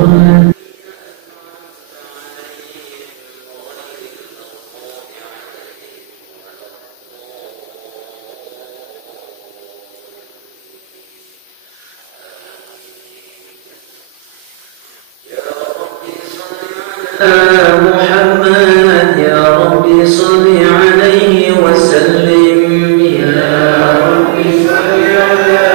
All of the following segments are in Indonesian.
محمد يا ربي صل عليه وسلم يا ربي صل على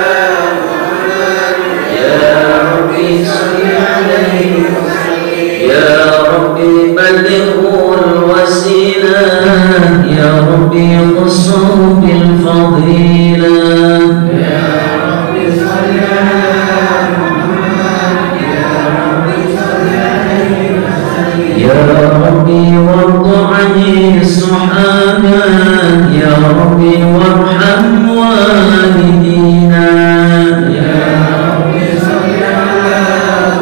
محمد يا ربي صل عليه وسلم يا ربي بلغه الوسيلة يا ربي خصه بالفضيلة يا ربي صل على محمد يا ربي صل عليه وسلم يا ربي وارض عن الصحابة يا ربي وارحم والدينا يا ربي صل على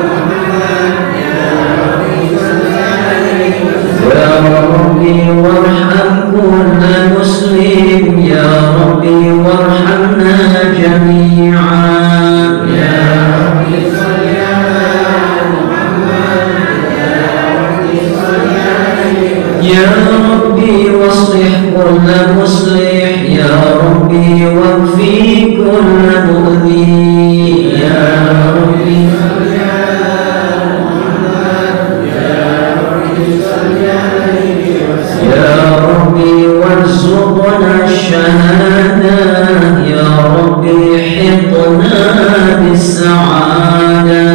محمد يا ربي صل عليه وسلم يا ربي وارحم كل مسلم يا ربي وارحمنا جميعا يا ربي صل على محمد يا ربي واصلح كل مصلح يا ربي واكفي كل مؤذي يا ربي صل على محمد يا ربي صل عليه وسلم يا ربي وارزقنا الشهادة يا ربي حطنا بالسعادة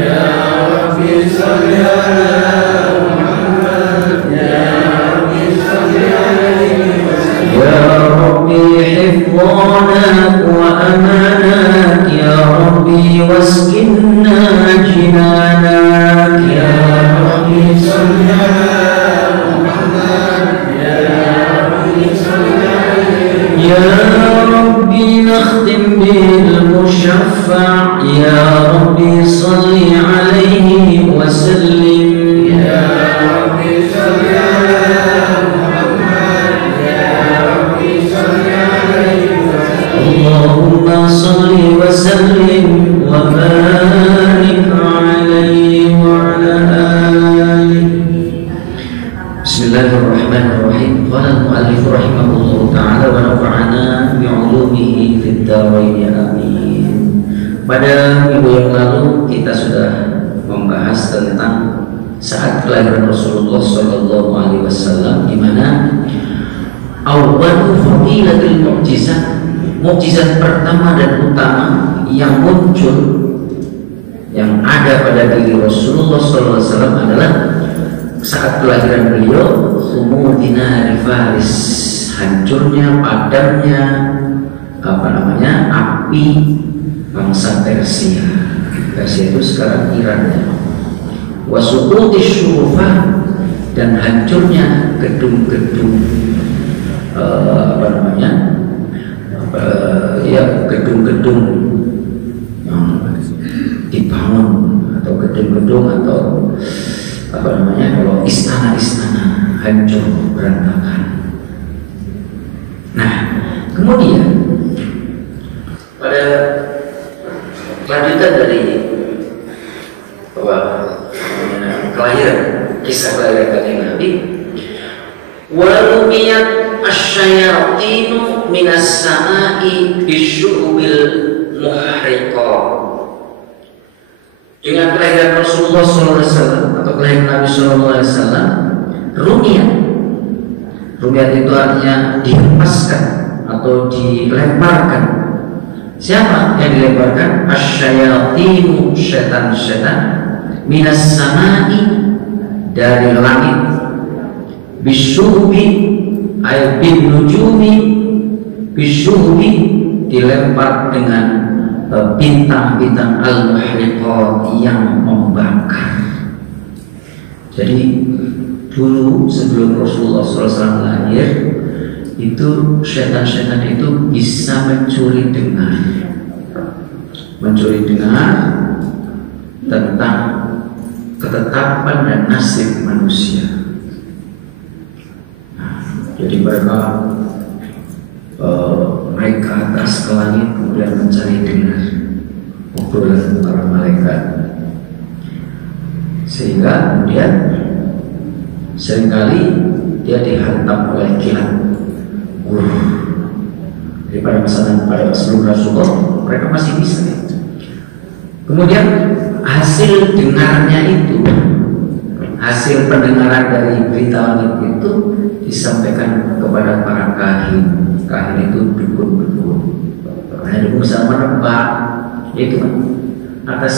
يا ربي صل على يا ربي حفظانك وأمانك يا ربي واسكننا جنانك يا ربي صل على محمد يا ربي صل عليه يا ربي نختم بالمشفع يا ربي صل عليه وسلم يا ربي صل على اللهم صل وسلم وبارك عليه وعلى آله. بسم الله الرحمن الرحيم. قال المؤلف رحمه الله تعالى ونفعنا بعلومه في الدارين آمين. Pada minggu yang lalu kita sudah membahas tentang saat kelahiran Rasulullah Shallallahu Alaihi Wasallam, di mana awwalu fadilatul mu'jizat, mukjizat pertama dan utama yang muncul, yang ada pada diri Rasulullah SAW adalah saat kelahiran beliau, khumudina Faris, hancurnya, padamnya api bangsa Persia. Persia itu sekarang Iran ya. Wasuquti syurufah, dan hancurnya gedung-gedung gedung-gedung yang dibangun, atau gedung-gedung, atau kalau istana-istana hancur berantakan. Nah, kemudian pada lanjutan dari kelahiran, kisah kelahiran Kanjeng Nabi, walumiyat asyayatinu minas sama'i bisyu'ubil muhriqah. Dengan kelahiran Rasulullah SAW atau kelahiran Nabi SAW, rumiyat itu artinya dihempaskan atau dilemparkan. Siapa yang dilemparkan? Asyayatinu, setan-setan, minas sama'i, dari langit, bisyu'ubi ay bin nujumi, bisyu'ubi dilempar dengan bintang-bintang al-muhriqat yang membakar. Jadi dulu sebelum Rasulullah SAW lahir, itu setan-setan itu bisa mencuri dengar tentang ketetapan dan nasib manusia. Jadi mereka naik ke atas ke langit, kemudian mencari dengar obrolan para malaikat. sehingga kemudian seringkali dia dihantam oleh kilat. Jadi pada sebelum Rasulullah mereka masih bisa. Kemudian hasil dengarnya itu, hasil pendengaran dari berita itu disampaikan kepada para kahin. Kahin itu dukun-dukun. Hanya dukun bisa menebak itu kan atas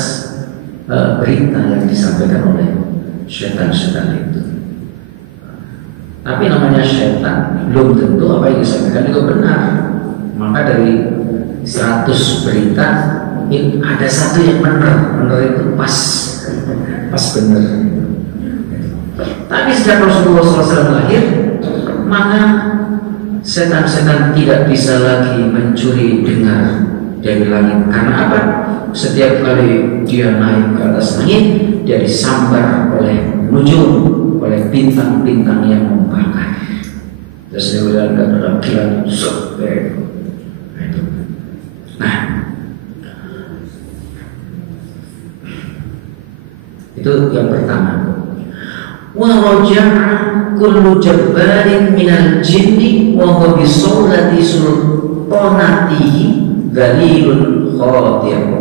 berita yang disampaikan oleh setan-setan itu. Tapi namanya setan belum tentu apa yang disampaikan itu benar. Maka dari 100 berita mungkin ada satu yang benar itu pas benar. Tapi sejak Rasulullah SAW lahir, maka setan-setan tidak bisa lagi mencuri dengar dari langit. Karena apa? Setiap kali dia naik ke atas langit, dia disambar oleh nujum, oleh bintang-bintang yang membakar. Terus dia bilang dalam kilat sobek. Nah, itu yang pertama. Wa raja'a kullu jabbarin minal jinni wa huwa bi sawlati sultanatihi dalilun khatir.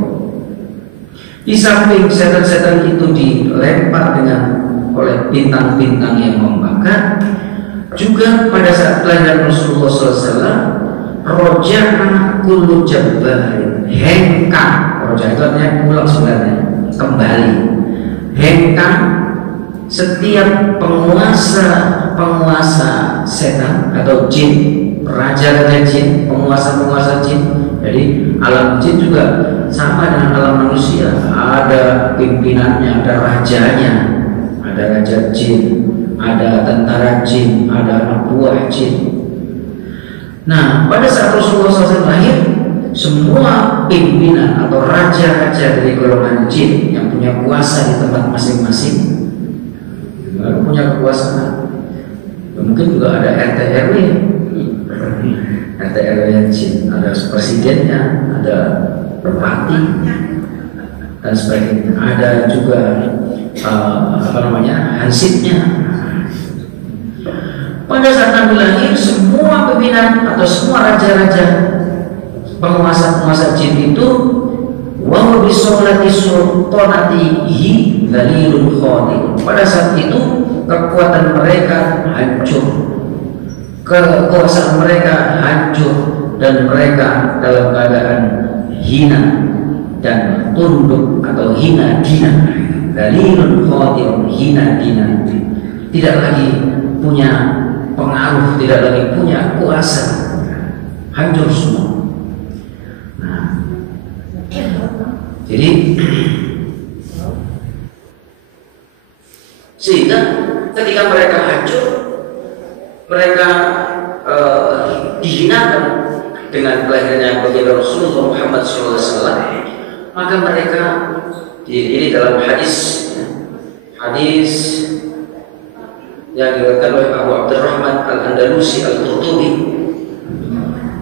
Di samping setan-setan itu dilempar oleh bintang-bintang yang membakar, juga pada saat kelahiran Rasulullah SAW, roja'a kullu jabbarin, hengkang. Roja itu artinya pulang sebenarnya, kembali. Hengkang setiap penguasa setan atau jin, raja-raja jin, penguasa jin. Jadi alam jin juga sama dengan alam manusia, ada pimpinannya, ada rajanya, ada raja jin, ada tentara jin, ada anak buah jin. Nah, pada saat Rasulullah SAW lahir, semua pimpinan atau raja-raja dari golongan jin yang punya kuasa di tempat masing-masing, baru punya kekuasaan. Mungkin juga ada RT RW yang jin, ada presidennya, ada bupati dan sebagainya. Ada juga hansipnya. Pada saat Nabi lahir, semua pimpinan atau semua raja-raja, penguasa-penguasa jin itu wa bi sawlati sultanatihi dalilun khatir. Pada saat itu kekuatan mereka hancur, kekuasaan mereka hancur, dan mereka dalam keadaan hina dan tunduk atau hina dina. Dalilun khatir, hina dina, tidak lagi punya pengaruh, tidak lagi punya kuasa, hancur semua. Nah, jadi sehingga ketika mereka hancur, mereka dihinakan dengan kelahirannya baginda Rasulullah Muhammad SAW, maka mereka ini dalam hadis yang diriwayatkan oleh Abu Abdurrahman Al-Andalusi Al-Qurtubi,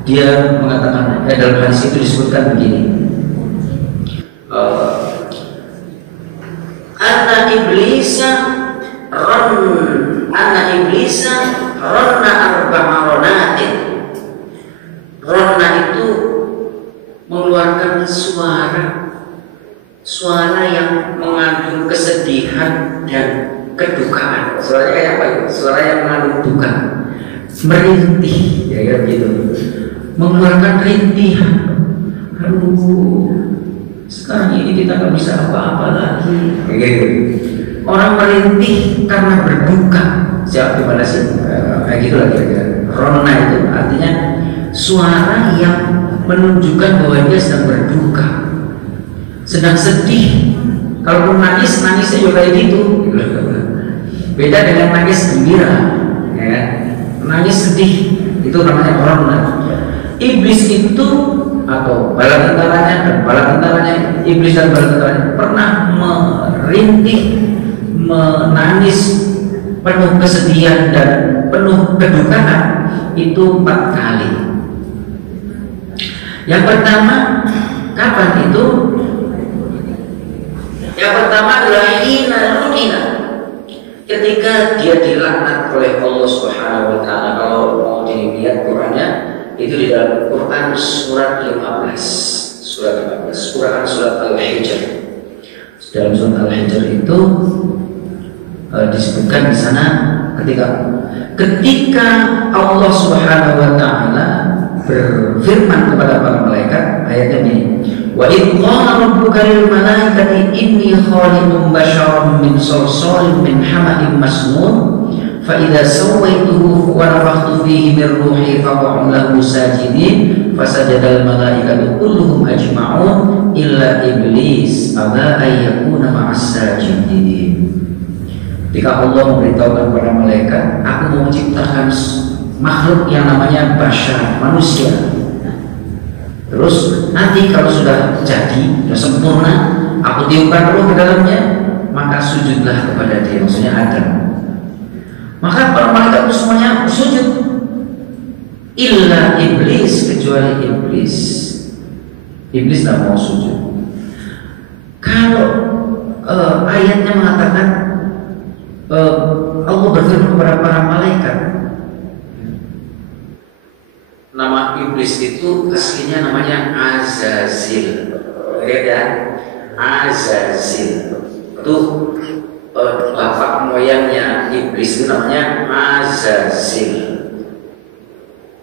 dia mengatakan, dalam hadis itu disebutkan begini, Anna iblisa ranna arba'aronatin. Ranna itu mengeluarkan suara yang mengandung kesedihan dan kedukaan. Suaranya kayak apa itu? Suara yang mengandung duka, merintih, ya gitu, mengeluarkan rintihan. Aduh, sekarang ini kita nggak bisa apa-apa lagi. Gitu. Orang merintih karena berduka. Siapa gimana sih? Kayak gitu lah kira-kira. Rona itu artinya suara yang menunjukkan bahwa dia sedang berduka, sedang sedih. Kalau nangisnya juga kayak gitu. Beda dengan nangis gembira, ya. Nangis sedih itu namanya rona. Iblis itu atau bala tentaranya iblis dan bala tentaranya pernah merintih, menangis penuh kesedihan dan penuh kedukaan itu 4 kali. Yang pertama, kapan itu? Yang pertama adalah hina ludina, ketika dia dilaknat oleh Allah Subhanahu wa taala. Kalau mau dilihat Qur'annya, itu di dalam Quran surat 15. Surat Al-Hijr. Dalam surat Al-Hijr itu disebutkan di sana ketika Allah Subhanahu wa taala berfirman kepada para malaikat, ayatnya ini, wa idh qala rabbuka lil malaikati inni khaliqun basharan min salsalin min hama'in masnun fa idza sawaituhu wa nafakhtu fihi min ruhi faqa'u lahu sajidin fasajadal malaikatu kulluhum ajma'un illa iblis aba ay yakuna ma'as sajidin. Ketika Allah memberitahukan kepada malaikat, aku mau menciptakan makhluk yang namanya bashar, manusia. Terus nanti kalau sudah jadi, sudah sempurna, aku tiupkan roh ke dalamnya, maka sujudlah kepada dia, maksudnya Adam. Maka para malaikat itu semuanya sujud, illa iblis, kecuali iblis. Iblis tidak mau sujud. Kalau ayatnya mengatakan Allah berfirman kepada para malaikat, nama iblis itu aslinya namanya Azazil. Lihat ya, Azazil itu bapak moyangnya iblis itu namanya Azazil.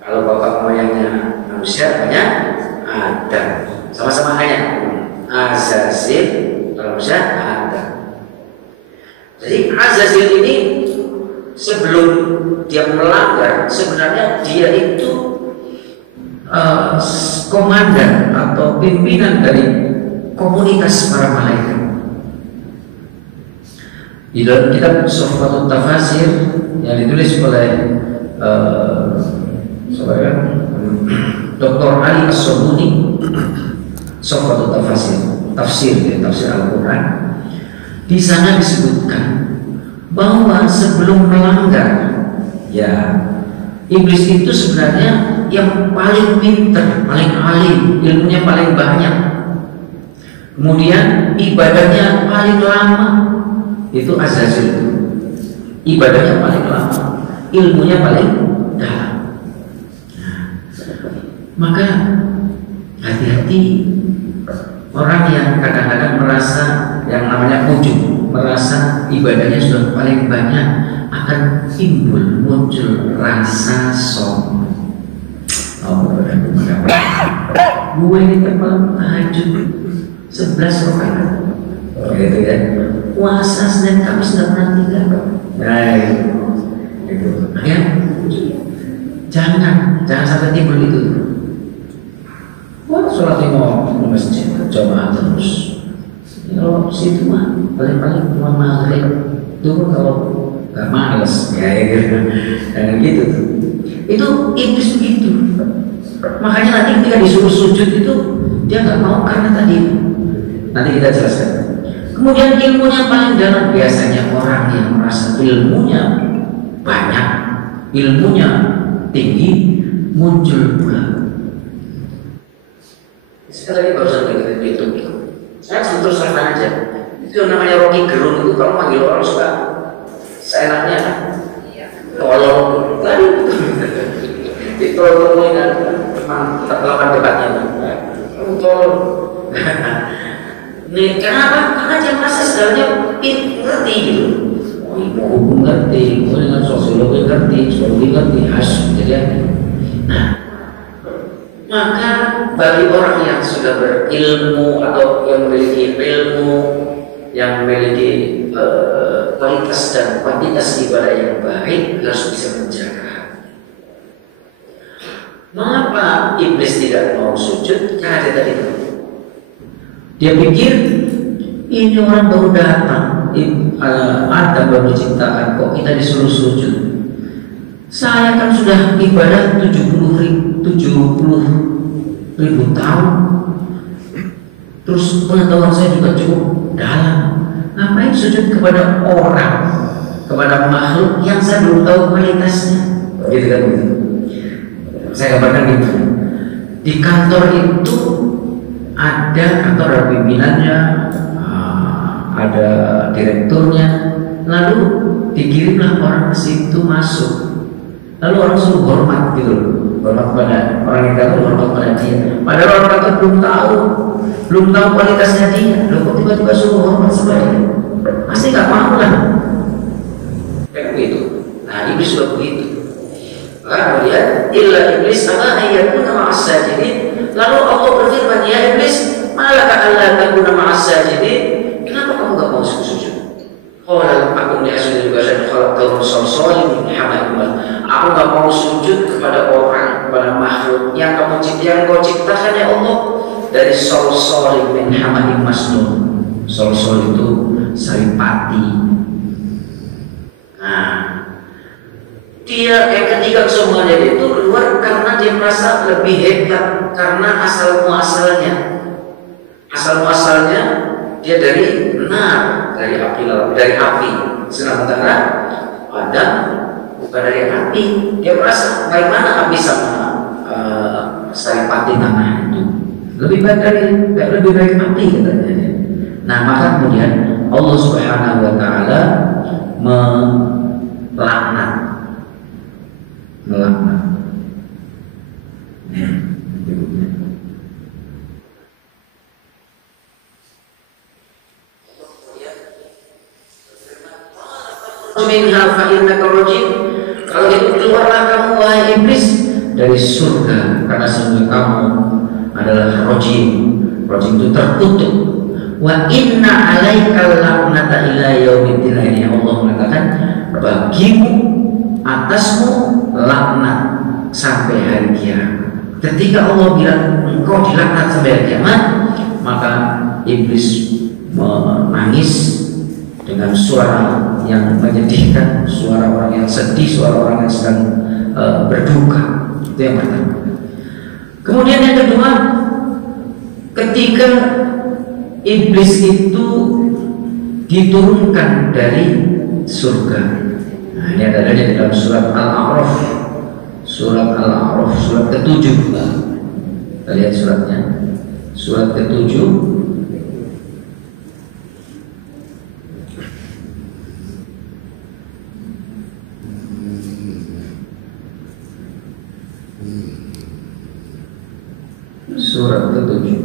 Kalau bapak moyangnya manusia namanya Adam. Sama-sama hanya Azazil, kalau manusia Adam. Jadi Azazil ini sebelum dia melanggar, sebenarnya dia itu komandan atau pimpinan dari komunitas para malaikat. Di dalam kitab Suhfatut Tafasir yang ditulis oleh Dr. Ali As-Sobuni, Suhfatut Tafasir, tafsir Al-Quran, di sana disebutkan bahwa sebelum melanggar, ya, iblis itu sebenarnya yang paling pintar, paling alim, ilmunya paling banyak, kemudian ibadahnya paling lama, itu Azazil. Ibadahnya paling lama, ilmunya paling dalam. Maka hati-hati orang yang kadang-kadang merasa yang namanya ujub, merasa ibadahnya sudah paling banyak, akan muncul rasa sombong. Gue ini termalam tahajud 11 rakaat, gitu ya. Puasa Senin Kamis nggak pernah tinggal. Nah, itu. Ya, jangan sampai timbul itu. Wah, sholat lima masjid jamaah terus. Kalau situ mah paling cuma maghrib. Tuh kalau nggak males, ya gitu. Dan gitu tuh. Itu iblis begitu. Makanya nanti ketika disuruh sujud itu dia nggak mau karena tadi. Nanti kita jelaskan. Kemudian ilmunya paling dalam, biasanya orang yang merasa ilmunya banyak, ilmunya tinggi, muncul pula. Sekali lagi barusan itu. Saya terus terang aja. Itu namanya Rocky Gerung itu kalau manggil orang suka seenaknya. Tolong tadi. Ditolong kan memang kita lawan debatnya. Tolong. Nih, kenapa? Karena dia merasa segalanya ngerti gitu. Hukum ngerti, dengan sosiologi ngerti, psikologi ngerti, jadi. Nah, maka bagi orang yang sudah berilmu atau yang memiliki ilmu, yang memiliki kualitas dan kuantitas ibadah yang baik, harus bisa menjaga. Mengapa iblis tidak mau sujud? Karena dia tadi itu. Dia pikir ini orang baru datang, Adam baru diciptakan, kok kita disuruh sujud? Saya kan sudah ibadah 70 ribu tahun, terus pengetahuan saya juga cukup dalam. Ngapain sujud kepada orang, kepada makhluk yang saya belum tahu kualitasnya? Gitu kan? Saya gambarkan gitu. Di kantor itu ada kantor pimpinannya, ada direkturnya, lalu dikirimlah orang ke situ masuk, lalu orang suruh hormat gitu loh, hormat pada orang yang datang, hormat pada dia, padahal orang datang belum tahu kualitasnya dia, loh kok tiba-tiba suruh hormat sebaliknya, pasti nggak mau lah, kayak begitu. Nah iblis juga begitu. Kemudian illa iblis aba ayyakuna ma'as sajidin. Lalu Allah berfirman, ya iblis, malaka alla takuna ma'as sajidin? Kenapa kamu enggak mau sujud? Qala aku li'asjuda libasyar khalaqtahu min salsalin min hama'in masnun. Aku enggak mau sujud kepada orang, kepada makhluk yang kau ciptakan ya Allah dari salsalin min hama'in masnun. Salsal itu saripati. Nah, dia ketika semuanya itu keluar karena dia merasa lebih hebat karena asal muasalnya dia dari dari api, sementara Adam bukan dari api. Dia merasa bagaimana api sama saripati tanah itu lebih baik api katanya. Nah maka kemudian Allah Subhanahu Wa Taala melaknat. Minha fa innaka rajim. Kalau gitu keluarlah kamu wahai iblis dari surga karena sesungguhnya kamu adalah rajim. Rajim itu terkutuk. Wa inna alaikal laknata ila yaumiddin. Ini Allah mengatakan bagimu, atasmu laknat sampai hari kiamat. Ketika Allah bilang engkau dilaknat sampai hari kiamat, maka iblis menangis dengan suara yang menyedihkan, suara orang yang sedih, suara orang yang sedang berduka. Itu yang pertama. Kemudian yang kedua, ketika iblis itu diturunkan dari surga. Nah, ini ada di dalam surat Al-A'raf, surat ke-7. Kita lihat suratnya, surat ke-7. Surat ke-7.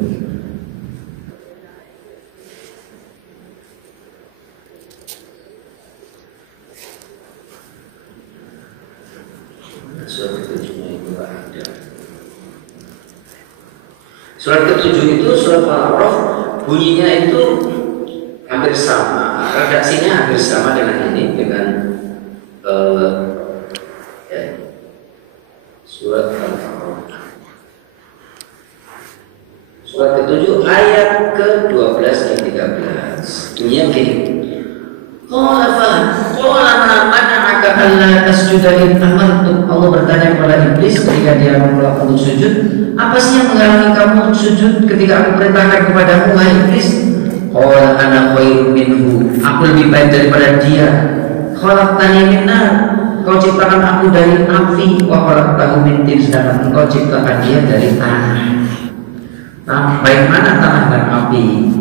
Surat ke-7 itu surat Al-A'raf, bunyinya itu hampir sama, redaksinya hampir sama dengan ini, dengan surat Al-A'raf. Surat ke-7 ayat ke-12 dan 13. Bunyinya begini. Qala ma mana'aka alla tasjuda id amartu. Allah bertanya kepada iblis ketika dia menolak untuk sujud, apa sih yang menghalangi kamu untuk sujud ketika aku perintahkan kepadamu wahai iblis? Qala ana khairun minhu. Aku lebih baik daripada dia. Khalaqtani min nar. Kau ciptakan aku dari api, wa khalaqtahu min tin, sedangkan engkau ciptakan dia dari tanah. Baik mana tanah dan api?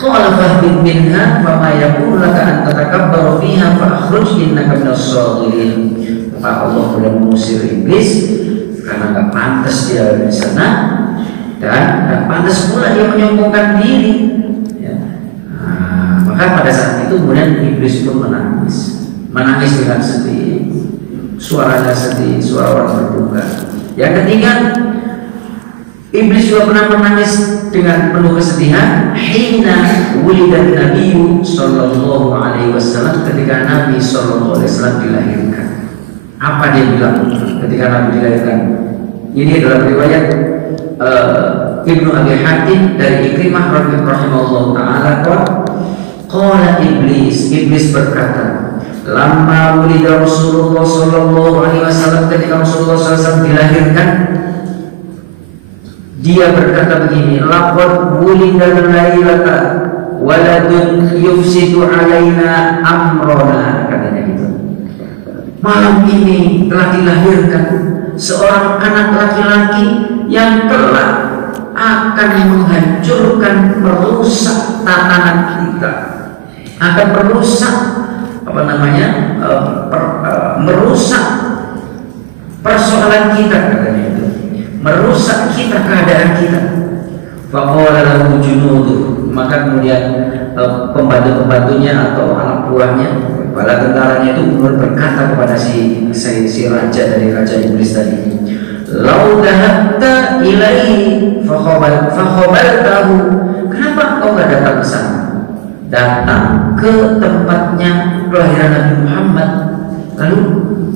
Qala fahbit minha fama yakunu laka an tatakabbaru fiha fa akhruj innaka minas sagirin. Maka Allah sudah mengusir iblis karena nggak pantas dia di sana dan nggak pantas pula dia menyombongkan diri. Ya. Nah, maka pada saat itu kemudian iblis pun menangis dengan sedih, suaranya sedih, suara orang berduka. Yang ketiga, iblis juga pernah menangis dengan penuh kesedihan hina wulidan Nabi sallallahu alaihi wasallam, ketika Nabi sallallahu alaihi wasallam dilahirkan. Apa dia bilang ketika Nabi dilahirkan? Ini adalah riwayat Ibnu Abi Hatim dari Ikrimah rahimahullah taala. Qala iblis berkata, lamma wulida Rasulullah sallallahu alaihi wasallam, ketika Rasulullah SAW dilahirkan, dia berkata begini, laqad wulida lailata waladun yufsidu alaina amrona, katanya gitu. Malam ini telah dilahirkan seorang anak laki-laki yang kelak akan menghancurkan, merusak tatanan kita. akan merusak merusak persoalan kita, katanya itu, merusak kita, keadaan kita. Faqala lahu junuduh, maka kemudian pembantu-pembantunya atau anak buahnya, kepala tentaranya itu berkata kepada si raja dari raja iblis tadi, lau dhahabta ilaihi fakhabaltahu, kenapa engkau gak datang ke sana, datang ke tempatnya kelahiran Nabi Muhammad, lalu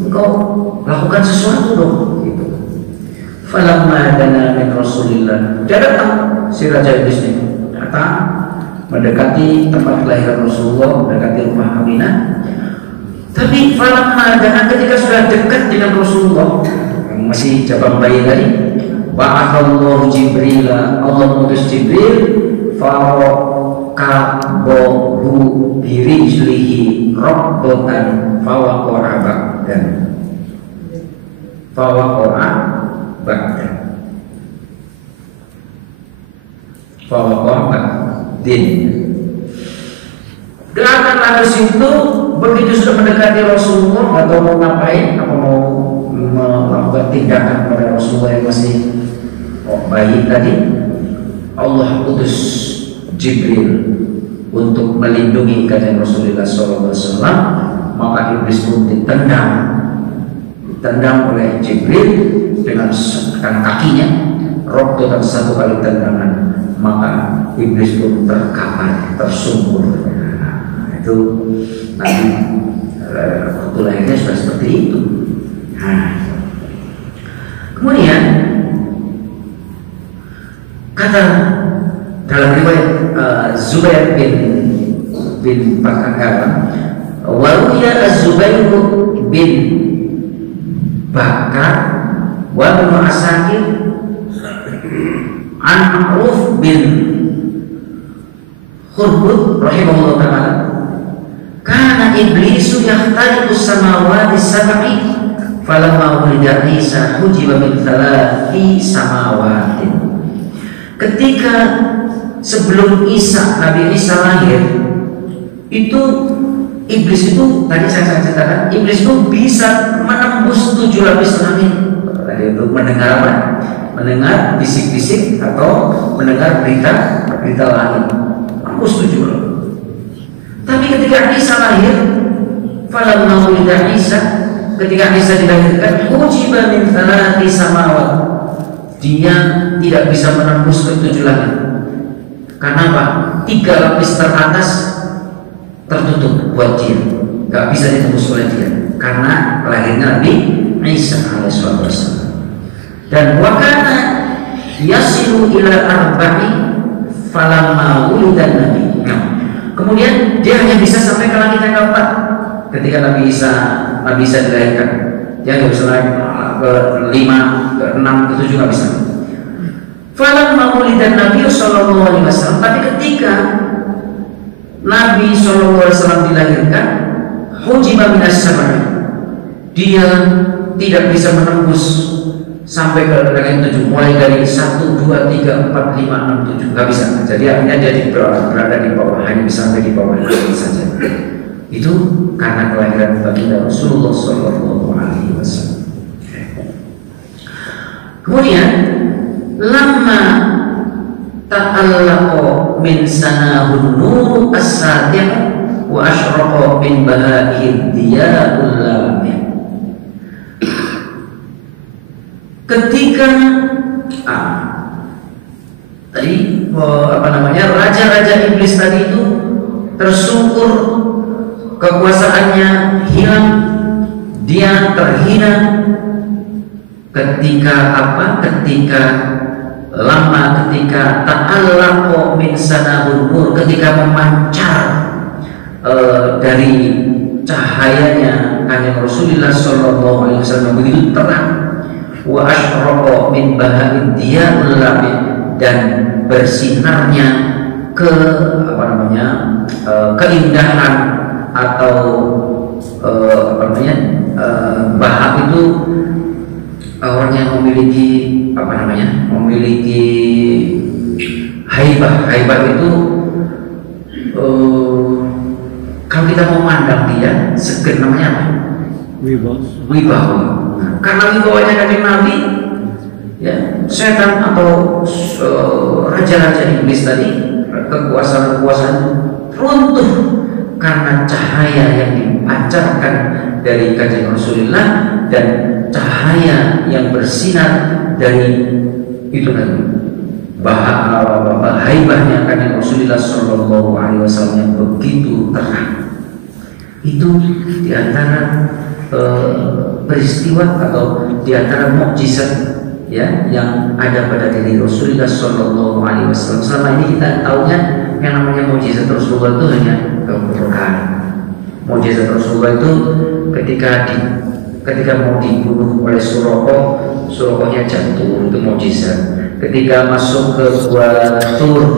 engkau lakukan sesuatu dong gitu. Falamma dana min Rasulillah, dia datang si raja iblis ini, datang mendekati tempat kelahiran Rasulullah, mendekati rumah Aminah. Tapi falamma dana, ketika sudah dekat dengan Rasulullah, yang masih cabang bayi tadi, ba'athallahu Jibril, Allah mengutus Jibril, farakabohu birijlihi rabbotan fawaqa'a ba'dan din. Gerakan ke situ, begitu sudah mendekati Rasulullah, atau mau ngapain, apa mau melakukan tindakan pada Rasulullah yang masih bayi tadi, Allah utus Jibril untuk melindungi kanjeng Rasulullah SAW. Maka iblis pun ditendang oleh Jibril dengan kakinya, robotan satu kali tendangan, maka iblis pun terkapar, tersungkur. Nah, itu nanti waktu lahirnya sudah seperti itu. Nah, kemudian kata dalam riwayat Zubair bin Bakar, waruya Az-Zubair bin Bakar wa bin Asakir an Ma'ruf bin Khurhud rahimahullah ta'ala, kana iblisu yahtariqus samawati sab'i falamma wulida Isa hujiba min thalathi samawatin. Ketika sebelum Nabi Isa lahir, itu iblis itu, tadi saya ceritakan, iblis itu bisa menembus 7 lapis langit. Tadi untuk mendengar apa? Mendengar bisik-bisik atau mendengar berita langit. Menembus 7 lapis. Tapi ketika Isa lahir, falamma wulida Isa, ketika Isa dilahirkan, hujiba min thalathi samawat, dia tidak bisa menembus ke 7 langit. Karena apa? 3 lapis teratas tertutup buat dia, nggak bisa ditembus oleh dia karena lahirnya Nabi Isa alaihissalam. Dan wakana yasilu ila arba'i falamma wulidan Nabi. Nah, kemudian dia hanya bisa sampai ke langit yang keempat ketika Nabi Isa dilahirkan. Dia nggak bisa naik ke 5, ke 6, ke 7, nggak bisa. Falamma wulidan Nabi sallallahu alaihi wasallam, tapi ketika Nabi SAW dilahirkan, hujiba minas samai, dia tidak bisa menembus sampai ke langit 7, mulai dari 1, 2, 3, 4, 5, 6, 7, nggak bisa. Jadi akhirnya dia berada di bawah, hanya bisa sampai di bawah langit saja. Itu karena kelahiran baginda Rasulullah SAW. Kemudian lama ta'allaqo min sanahun nur as-sati' wa asyraqo min baha'id diya'ul lamih. Ketika raja-raja iblis tadi itu tersungkur, kekuasaannya hilang, dia terhina ketika ta'allaqo min sanahun nur, ketika memancar dari cahayanya kanjeng Rasulullah SAW begitu terang, wa asyraqo min baha'id diya'ul lamih, dan bersinarnya keindahan atau bahak itu orang yang memiliki haibah itu segen, namanya apa? Wibawa. Nah, karena wibawanya Kanjeng Nabi, ya, setan atau raja-raja iblis tadi, kekuasaan runtuh karena cahaya yang dipancarkan dari Kanjeng Rasulullah dan cahaya yang bersinar dari itu tadi, haibahnya Kanjeng Rasulullah Shallallahu Alaihi Wasallam yang begitu terang. Itu diantara peristiwa atau diantara mukjizat, ya, yang ada pada diri Rasulullah Shallallahu Alaihi Wasallam. Selama ini kita tahunya yang namanya mukjizat Rasulullah itu hanya keberkahan. Mukjizat Rasulullah itu ketika mau dibunuh oleh Surokohnya jatuh, itu mukjizat. Ketika masuk ke Gua Tur,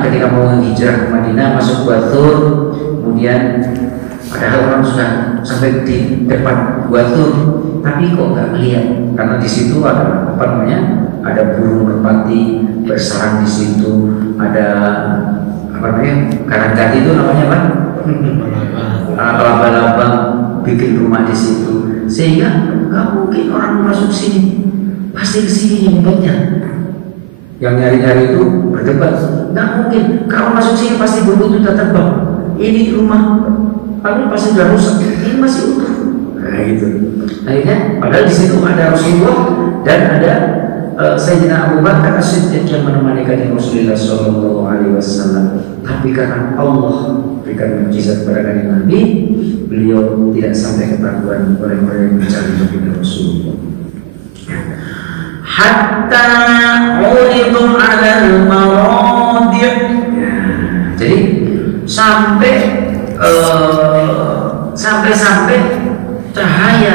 ketika mau hijrah ke Madinah, masuk Gua Tur, kemudian padahal orang sudah sampai di depan Gua Tur, tapi kok nggak melihat, karena di situ ada ada burung merpati bersarang di situ, ada karangkati itu namanya apa? Laba-laba bikin rumah di situ, sehingga nggak mungkin orang masuk sini, pasti kesini nyumpetnya. Yang nyari-nyari itu berdebat, nggak mungkin, kalau masuk sini pasti berbunyi terbang. Ini rumah lalu pasti sudah rusak, ini masih utuh. Nah gitu. Akhirnya padahal di situ ada Rasulullah dan ada Sayyidina Abu Bakar As-Siddiq yang menemani Kanjeng Rasulullah Shallallahu Alaihi Wasallam. Tapi karena Allah berikan mukjizat kepada Kanjeng Nabi, beliau tidak sampai ketakutan oleh orang yang mencari baginda Rasulullah. Hatta uridum 'alal maradi'. Jadi sampai cahaya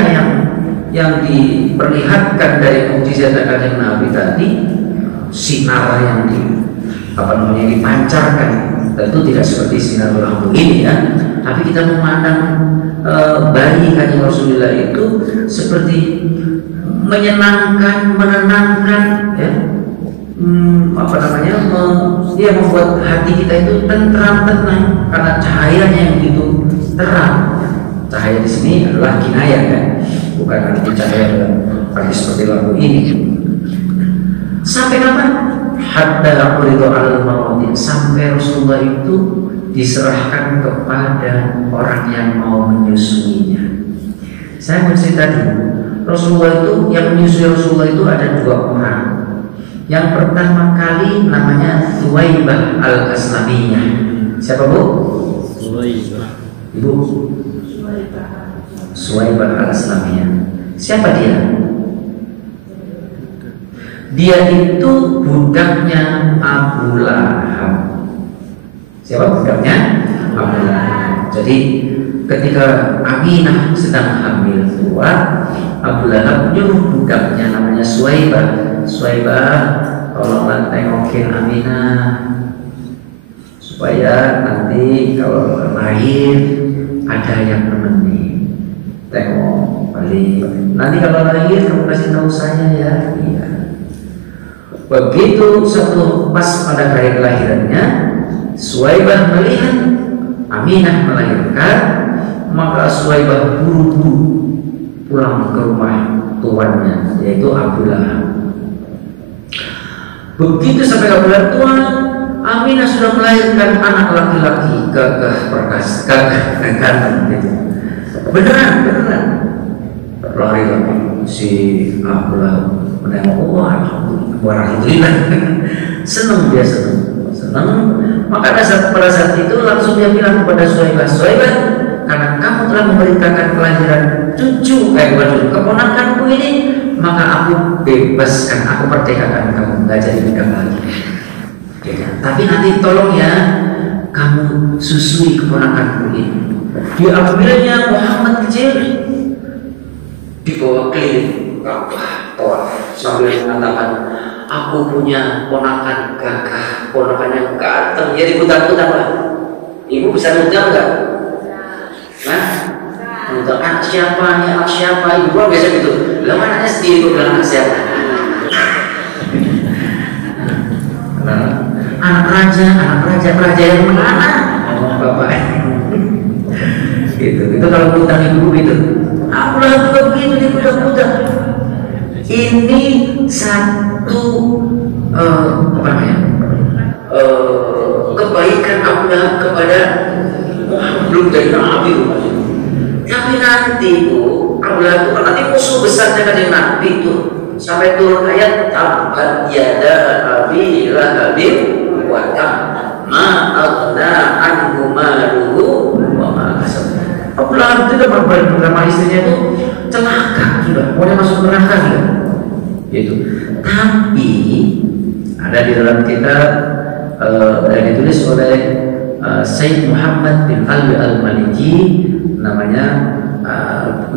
yang diperlihatkan dari mukjizat Kanjeng Nabi tadi, sinar yang dipancarkan, tentu tidak seperti sinar lampu ini, ya, tapi kita memandang bayi Kanjeng Rasulullah itu seperti menyenangkan, menenangkan, ya, membuat hati kita itu tenang karena cahayanya yang begitu terang. Cahaya di sini adalah kinayah, kan, bukan arti cahaya dalam arti seperti lampu ini. Sampai kapan? Hatta uridu 'alal maradi, sampai Rasulullah itu diserahkan kepada orang yang mau menyusuinya. Saya mau cerita dulu. Rasulullah itu, yang menyusui Rasulullah itu ada 2 orang. Yang pertama kali namanya Thuwaibah al-Aslamiyah. Siapa, Bu? Ibu? Thuwaibah al-Aslamiyah. Siapa dia? Dia itu budaknya Abu Lahab. Siapa budaknya? Abu Lahab. Jadi ketika Aminah sedang hamil tua, Abu Lahab nyuruh budaknya namanya Thuwaibah, tolonglah tengokin Aminah supaya nanti kalau lahir ada yang nemenin. Tengok balik, nanti kalau lahir kamu kasih tahu saya, ya. Iya. Begitu pas pada hari kelahirannya, Thuwaibah melihat Aminah melahirkan, maka Thuwaibah buru-buru pulang ke rumah tuannya, yaitu Abu Lahab. Begitu sampai Abu Lahab tua, Aminah sudah melahirkan anak laki-laki gagah perkasa, gagah dan ganteng, gitu. Beneran. Lari si Abu Lahab menengok, alhamdulillah. Senang. Maka pada saat itu langsung dia bilang kepada Thuwaibah, karena kamu telah memberitakan kelahiran keponakanku ini, maka aku bebaskan, aku merdekakan kamu, nggak jadi budak lagi. Tapi nanti tolong ya, kamu susui keponakanku ini. Diambilnya Muhammad kecil, dibawa keliling Ka'bah sambil mengatakan, aku punya ponakan gagah, ponakan yang ganteng. Jadi budak-budak lah. Ibu bisa nundang nggak? Nah, untuk anak siapa? Ibu biasa gitu. Bilang anaknya sendiri, ibu bilang anak siapa? Anak raja yang mana? Oh, bapak. Gitu. Itu kalau utang ibu itu. Abu Lahab juga begitu, dia budak-budak. Ini satu apa namanya? Kebaikan Abu Lahab kepada Muhammad, belum jadi nabi. Tapi nanti Bu, Abu Lahab itu nanti musuh besarnya kanjeng Nabi itu. Sampai turun ayat tabbat yada abi lahabin wa tab ma aghna anhu maluhu wa ma kasab. Abu Lahab itu bersama istrinya itu celaka sudah, mau masuk neraka sudah. Gitu. Tapi ada di dalam kitab yang ditulis oleh Sayyid Muhammad bin Alwi al-Maliki, namanya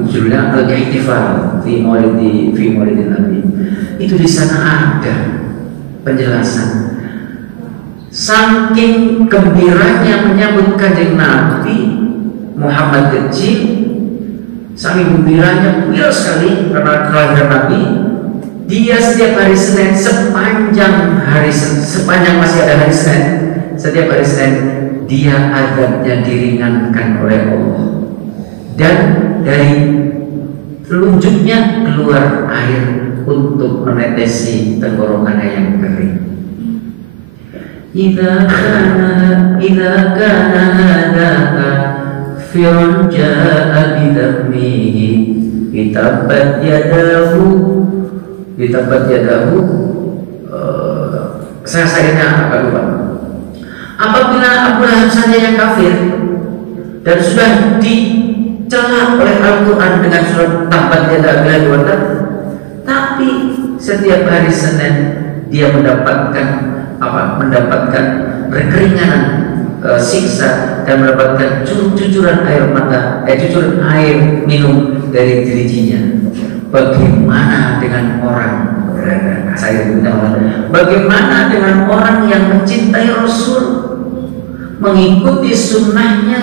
judulnya Al-Ihtifal fi Maulidin Nabi. Itu di sana ada penjelasan. Saking gembiranya menyambut kanjeng Nabi Muhammad kecil, saking gembiranya sekali karena kelahiran Nabi. Dia setiap hari Senin sepanjang masih ada hari Senin, setiap hari Senin dia azabnya diringankan oleh Allah, dan dari telunjuknya keluar air untuk menetesi tenggorokannya yang kering. Idza kana hadaka firun jaa bidammihi itabat yadahu sayangnya apa lupa. Apabila Abu Lahab saja yang kafir dan sudah dicela oleh Al-Quran dengan surat tabat yadahu, tapi setiap hari Senin dia mendapatkan keringanan siksa dan mendapatkan cucuran air mata, cucuran air minum dari dirinya. Bagaimana dengan orang bagaimana dengan orang yang mencintai Rasul, mengikuti sunnahnya,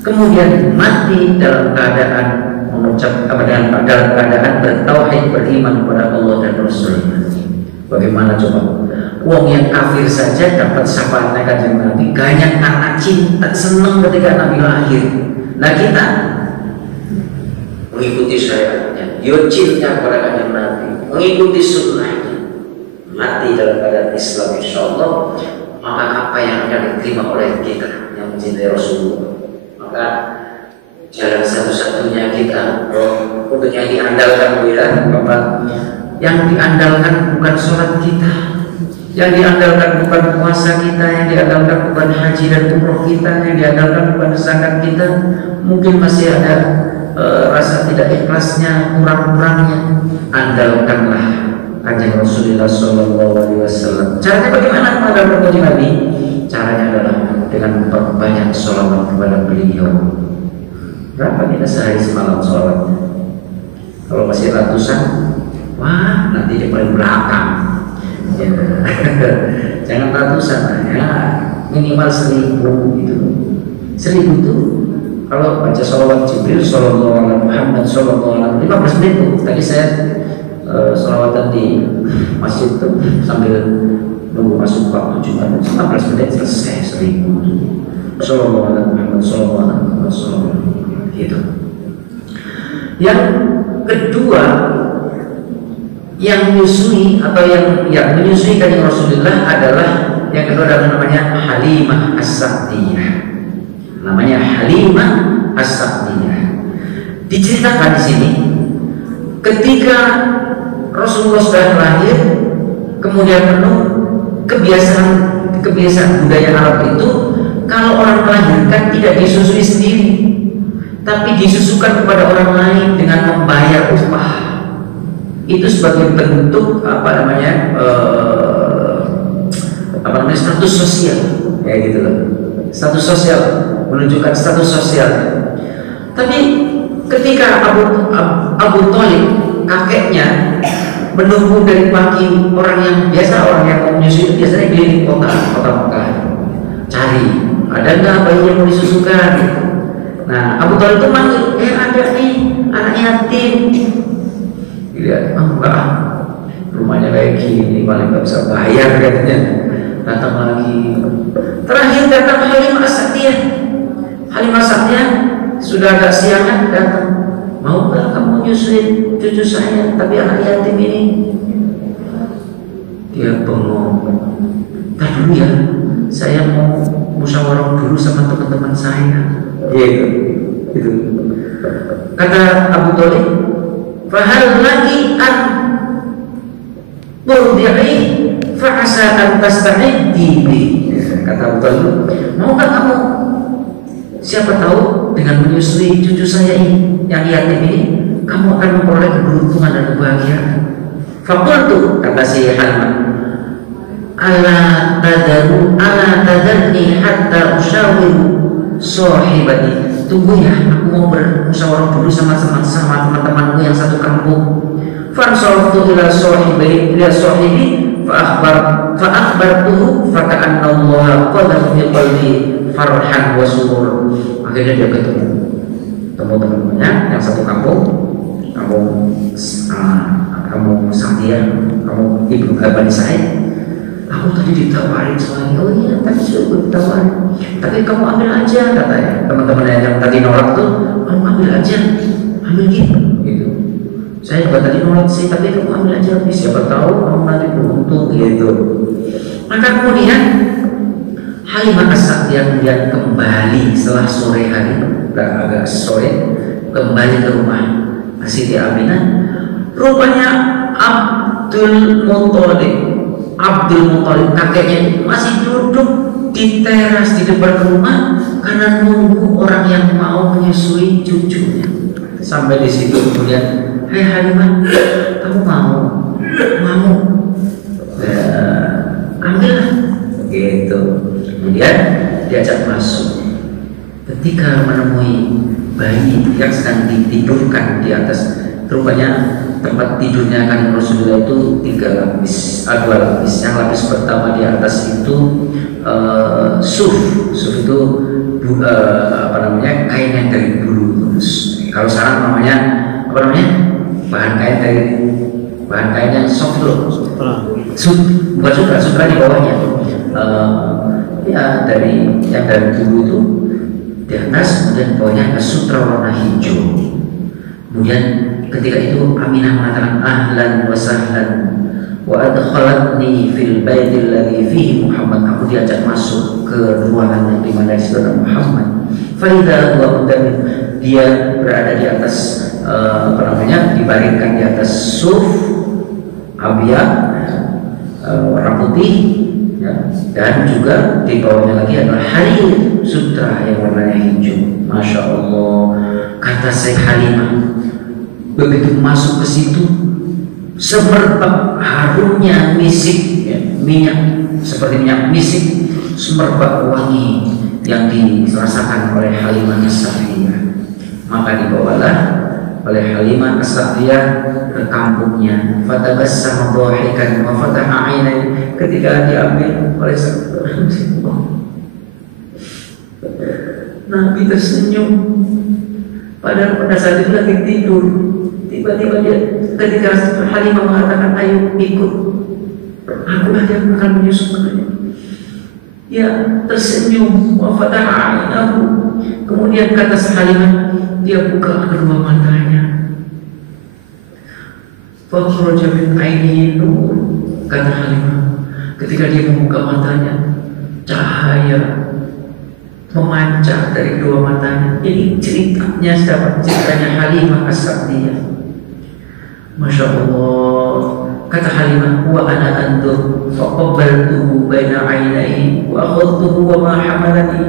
kemudian mati dalam keadaan dalam keadaan bertauhid, beriman kepada Allah dan Rasulnya. Bagaimana coba? Wong yang kafir saja dapat syafaatnya kanjeng Nabi, banyak karena cinta, senang ketika Nabi lahir. Nah kita mengikuti syariatnya, cinta kepada kanjeng Nabi, mengikuti sunnahnya, mati dalam keadaan Islam, insya Allah, maka apa yang akan diterima oleh kita yang mencintai Rasulullah? Maka jalan satu-satunya kita untuk yang diandalkan, Bapak, yang diandalkan bukan sholat kita, yang diandalkan bukan puasa kita, yang diandalkan bukan haji dan umroh kita, yang diandalkan bukan zakat kita. Mungkin masih ada rasa tidak ikhlasnya, kurang-kurangnya. Andalkanlah kanjeng Rasulullah SAW. Caranya bagaimana mengandalkan kanjeng Nabi? Caranya adalah dengan memperbanyak sholawat kepada beliau. Berapa kita sehari semalam sholawatnya? Kalau masih ratusan, wah nanti di paling belakang. Ya. Jangan ratusan ya, minimal 1000 gitu. 1000 itu kalau baca sholawat Jibril sallallahu alaihi Muhammad sallallahu alaihi 15 menit tuh. Tadi saya sholawatan di masjid tuh sambil nunggu masuk waktu Jumat, 15 menit selesai 1000 sallallahu alaihi Muhammad sallallahu alaihi wasallam gitu. Yang kedua, yang menyusui atau yang menyusui kanjeng Rasulullah adalah yang kedua adalah namanya Halimah As-Sa'diyah. Namanya Halimah As-Sa'diyah. Diceritakan di sini ketika Rasulullah sudah lahir, kemudian penuh kebiasaan budaya Arab itu kalau orang melahirkan tidak disusui sendiri, tapi disusukan kepada orang lain dengan membayar upah. Itu sebagai bentuk status sosial, kayak gitu loh. Status sosial, menunjukkan status sosial. Tapi ketika Abu Thalib, kakeknya, menunggu dari pagi orang yang mau menyusui itu biasanya keliling kota Mekah, cari ada nggak bayi yang mau disusukan. Nah, Abu Thalib itu manggil, ada nih anak yatim. Lihat, enggak, rumahnya kayak gini, paling nggak bisa bayar katanya. Datang lagi, terakhir datang Halimah As-Sa'diyah. Halimah As-Sa'diyah sudah agak siangan datang, mau nggak kamu nyusuin cucu saya tapi anak yatim ini? Dia bengong. Tadi dulu ya, saya mau musyawarah dulu sama teman-teman saya. Gitu. Kata Abu Thalib, fahal lagi an turdi'i fa'asa an tasta'iddi bi. Kata Abu Thalib, maukah kamu, siapa tahu dengan menyusui cucu saya ini yang yatim ini kamu akan memperoleh keberuntungan dan kebahagiaan. Faqultu, kata si Halimah, ala tadarni hatta usyawiru sahibati. Tunggu ya, aku mau bermusyawarah dulu sama teman-temanmu yang satu kampung. Fansaraftu ila sahibi fa akhbartuhu fa ka'anna Allah qadha fi qalbi farhan wa surur. Akhirnya dia ketemu teman-temannya yang satu kampung Sa'diyah, kamu Ibnu Bani Sa'id. Aku tadi ditawarin soalnya. Oh iya, tadi sudah ditawarin, tapi kamu ambil aja, katanya. Teman-teman yang tadi nolak tuh, kamu ambil aja, ambil gitu. Saya juga tadi nolak sih, tapi kamu ambil aja, siapa tahu kamu nanti beruntung gitu. Maka kemudian Halimah As-Sa'diyah kemudian kembali setelah sore hari, agak sore, kembali ke rumah Siti Aminah. Rupanya Abdul Muthalib kakeknya masih duduk di teras di depan rumah karena nunggu orang yang mau menyusui cucunya. Sampai di situ kemudian, "Hai Halimah, kamu mau? Ya, ambillah." Gitu. Kemudian diajak masuk. Ketika menemui bayi yang sedang ditidurkan di atas, rupanya tempat tidurnya kan Rasulullah itu 2 lapis. Yang lapis pertama di atas itu suf itu kain yang dari bulu. Kalau sekarang namanya bahan kain yang soft loh. Bukan sutra di bawahnya. Dari bulu itu di atas, kemudian bawahnya ada sutra warna hijau. Kemudian ketika itu Aminah mengatakan ahlan wa sahlan wa adkhalatni fil baitil ladzi fihi Muhammad. Aku diajak masuk ke ruangan yang dimana di situ ada Muhammad. Fa idza huwa mutamin, dia berada di atas dibaringkan di atas suf abiyah warna putih ya, dan juga di bawahnya lagi adalah harir sutra yang warnanya hijau. Masya Allah, kata Syekh Halimah, begitu masuk ke situ semerbak harumnya misik ya, minyak seperti minyak misik, semerbak wangi yang dirasakan oleh Halimah As-Sa'diyah. Maka dibawalah oleh Halimah As-Sa'diyah ke kampungnya. Fatabassama dhahikan wa fataha 'ainaihi. Ketika diambil oleh Rasulullah, Nabi tersenyum. Padahal pada saat itu lagi tidur. Tiba-tiba dia, ketika Halimah mengatakan ayo ikut, akulah yang akan menyusukannya. Dia tersenyum, wa fataha 'ainahu. Kemudian kata Halimah, dia buka kedua matanya. Fa kharaja min 'ainihi nur. Kata Halimah, ketika dia membuka matanya, cahaya memancar dari dua matanya. Ini ceritanya Halimah As-Sa'diyah. Masya Allah. Kata Halimah, wa ana andur faqabbaltuhu baina 'ainaihi wa akhadtuhu wa ma hamalani.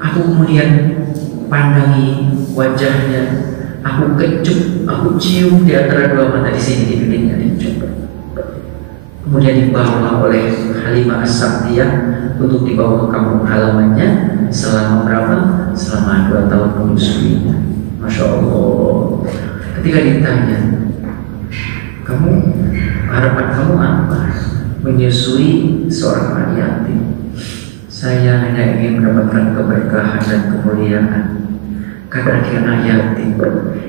Aku kemudian pandangi wajahnya, aku kecup, aku cium di antara dua mata di sini, di bibirnya dicup. Kemudian dibawa oleh Halimah As-Sa'diyah untuk dibawa ke kampung halamannya selama berapa? Selama 2 tahun menyusuinya. Masya Allah. Ketika ditanya, kamu, harapan kamu apa? Menyusui seorang anak yatim. Saya hanya ingin mendapatkan keberkahan dan kemuliaan. Karena dia anak yatim.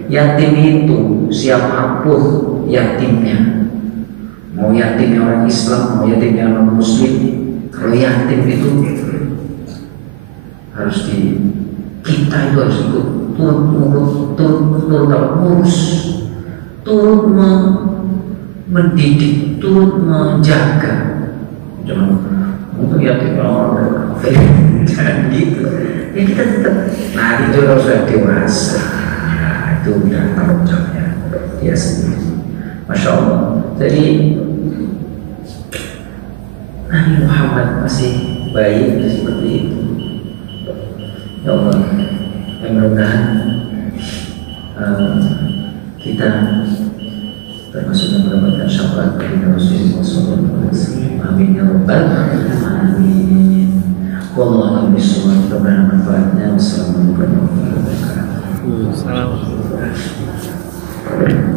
Yatim itu siapapun yatimnya, mau yatimnya orang Islam, mau yatimnya orang Muslim. Kalau yatim itu kita itu harus ikut turut mengurus, turut mendidik, turut menjaga. Jangan untuk yatim orang jangan gitu. Ya kita tetap. Nah itu kalau sudah dewasa, ya itu udah tanggung jawabnya dia sendiri. Masya Allah. Jadi Nabi Muhammad masih baik seperti itu. Ya Allah, yang mudah-mudahan kita termasuk yang mendapatkan syafaat dari Rasulullah SAW. Amin ya rabbal alamin. Wallahu a'lam bishawab. Mudah-mudahan manfaatnya. Wassalamualaikum warahmatullahi wabarakatuh.